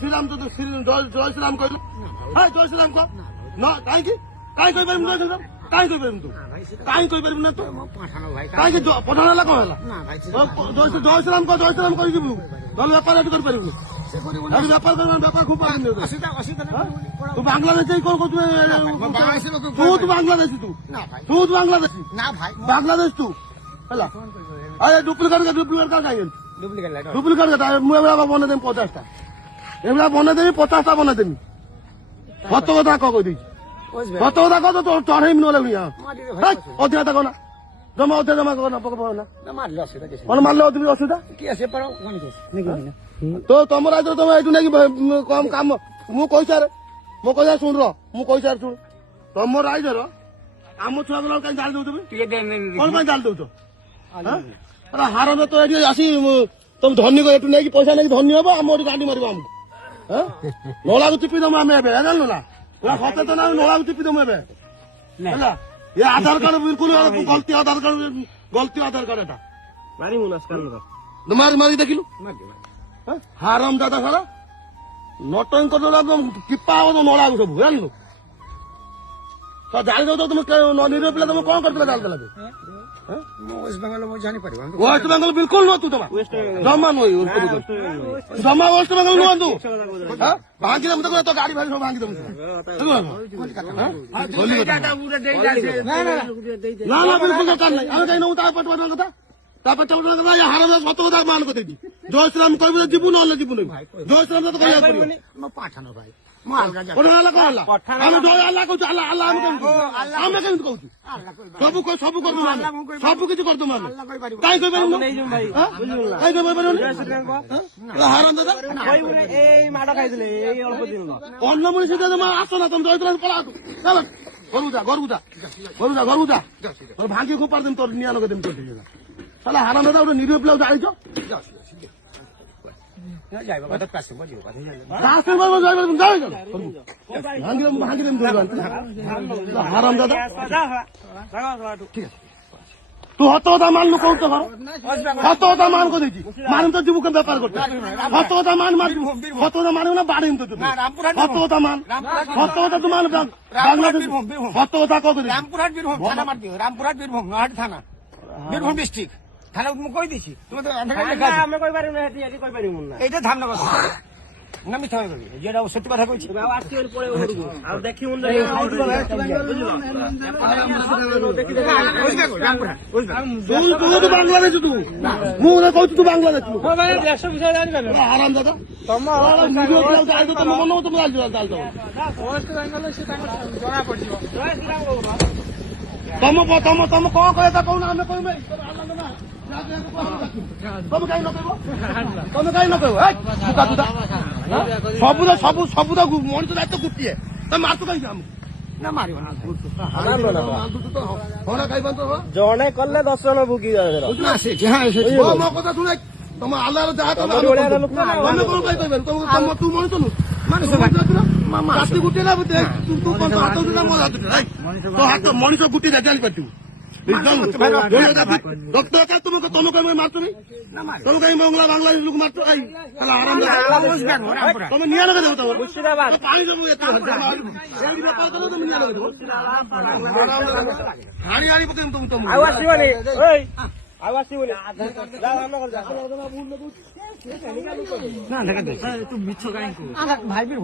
শ্রীরাম তো জয় শ্রীরাম কইলু হ্যাঁ জয় শ্রীরাম কহ না কাই কি কাই কই পারিম জয় শ্রীরাম কাই কই পারিম তু কাই কই পারিম না তো কাই কি পঠানা লা কহলা জয় শ্রীরাম কই দিবু নলে ব্যাপার এত করে পারিবু আর ব্যাপার করবেন ব্যাপার খুব পারিম তু বাংলাদেশে কোন কত তুই বাংলাদেশি তুই বাংলাদেশি না ভাই বাংলাদেশ তু হলা আরে ডুপ্লিকেট কার কাই ডুপ্লিকেট মু এবার বনে দেম 50টা এবার বনে দেবি 50টা বনে দেবি কত কথা কই দিছি কত কথা কত তো চড়াই মিলে অধিকা থাকো না জমা অধিকা জমা করো না পকা না মারলে তুমি অসুবিধা কি আছে তো তোমার আজ তুমি এইটু নাকি কম কাম মু কইসার মো কইসা শুন মু কইসার শুন তোমার রাইজর ଆମ ଛୁଆ ବେଳେ କାଇଁ ଜାଳି ଦଉଛ କଣ ପାଇଁ ଜାଳି ଦଉଛ ହାରରେ ତ ଏଠି ଆସି ତମେ ଧନୀ ଏଠୁ ନେଇକି ପଇସା ନେଇକି ଧନୀ ହବ ଆମ ଏଠି ଗାଣ୍ଡି ମାରିବ ଆମକୁ ନଳାକୁ ଚିପି ଦମୁ ଆମେ ଏବେ ଜାଣିଲୁ ନା ପୁରା ସଚେତନ ଆମେ ନଳାକୁ ଚିପି ଦମୁ ଏବେ ହେଲା ଏ ଆଧାର କାର୍ଡ ବିଲକୁଲ ଗଲତି ଆଧାର କାର୍ଡ ଏଟା ମାରି ଦେଖିଲୁ ହାରମ ଦାଦା ସାରା ନଟଙ୍ଗ କରିଦେଲା କିପା ହବ ତ ନଳାକୁ ସବୁ ଜାଣିଲୁ ତ ଜାଳି ଦଉଛ তুমি ନିରୀହ ପିଲା ତମେ କଣ କରିଥିଲ ଜାଳି ଦେଲା ୱେଷ୍ଟ ବେଙ୍ଗଲ ବିଲକୁଲ ନୁହଁ ତୁ ଜମା ନୁହଁ ଜମା ୱେଷ୍ଟ ବେଙ୍ଗଲ ନୁହନ୍ତୁ ଭାଙ୍ଗି ଦେବୁ ତ ଗାଡି ଭାଇ ସବୁ ଭାଙ୍ଗି ଦେବୁ ନା ନା ବିଲକୁଲ ଦରକାର ନାହିଁ ଆମେ କାହିଁ ନବୁ ତା ପେଟ କଥା ତା ପେଟ କଥା ହାର ସତ କଥା ମାନ କରିଦେଇଛି ଜୟ ଶ୍ରୀରାମ କହିବୁ ଯିବୁ ନହେଲେ ଯିବୁ ନାହିଁ ଜୟ ଶ୍ରୀରାମ ତ କହିବାକୁ ପଡିବ ଆମେ କେମିତି କହୁଛୁ ସବୁ କରିଦବୁ ସବୁ କିଛି କରିଦବୁ ଆମେ କାହିଁ କହିପାରିବୁ ଅନ୍ନମଣି ସେ ଆସ ନା ତମେ ଜୟିତ୍ର ପଳା ଚାଲ ଘରକୁ ଯା ଭାଙ୍ଗି ଖୋପାର ଦେମି ତୋର ନିଆଁ ଲଗେଇ ଦେମି ତୋର ତାହେଲେ ହାରାମ ଦାଦା ଗୋଟେ ନିରୀହ ପିଲାକୁ ଜାଣିଛ হারাম দাদা তু হত কথা মান কৌছ হত কথা মান করেছি মারিম তো জীবকে ব্যাপার করতে হত কথা মান মারিব হত কথা মারিব না বাড়িম তো হত কথা মান হত কথা তো মান বাংলাদেশ হত কথা কত রামপুরহাট বীরভূম থানা মার দিও রামপুরহাট বীরভূম নহাট থানা বীরভূম ডিস্ট্রিক্ট থানা তুমি কই দিছি তুমি তো আমি কই পারিম না হেতি কই পারিম না এইটা ধামনগর না মিথ্যা হয়ে গেল যেটা সত্যি কথা কইছি বাবা আজকে পরে ওরগু আর দেখি উন তুই বাংলাদেশ তু মু না কইছি তু বাংলাদেশ তু দেশ বিষয় জানি না আরাম দাদা তোমার ভিডিও গুলো যাইতো তুমি মনে তুমি জানছো ওয়েস্ট বেঙ্গল সে জনা পড়ছিও ତମ କଣ କହିବା ତା କହୁନ ଆମେ କହିବୁ ତମେ କାହିଁ ନ କହିବ ସବୁ ତ ମଣିଷ ଦାୟିତ୍ୱ ଗୋଟିଏ ତମେ ମାରୁଛ କାହିଁକି ଆମକୁ ନା ମାରିବ ଜଣେ କଲେ 10 ଜଣ ଭୁଗି ମୋ କଥା ଶୁଣେ ତମ ଆଲ୍ଲାହର ଯାହା ତମେ କଣ କହିପାରିବ ତୁ ମଣିଷ ନୁ ରାତି ଗୁଟେ ନା ହାତ ଉଠିଲା ମୋ ହାତ ମଣିଷ ଗୁଟି ଜାଣିପାରିବୁ ରକ୍ତ ତମେ କାହିଁ ମାରୁଛ ତମେ କାହିଁ ବାଂଲାଦେଶ ଲୋକ ମାରୁଛ ତମେ ନିଆଁ ଲଗେଇ ଦେବ ପାଣି ସବୁ ବେପାର କର ତମେ ନିଆଁ ଲଗେଇ ଦେବ ହାଣି ହାଣି ପକେଇବୁ ତମକୁ ଆଉ ଆସିବନି ତୁ ମିଛ କାହିଁକି ଭାଇ ବି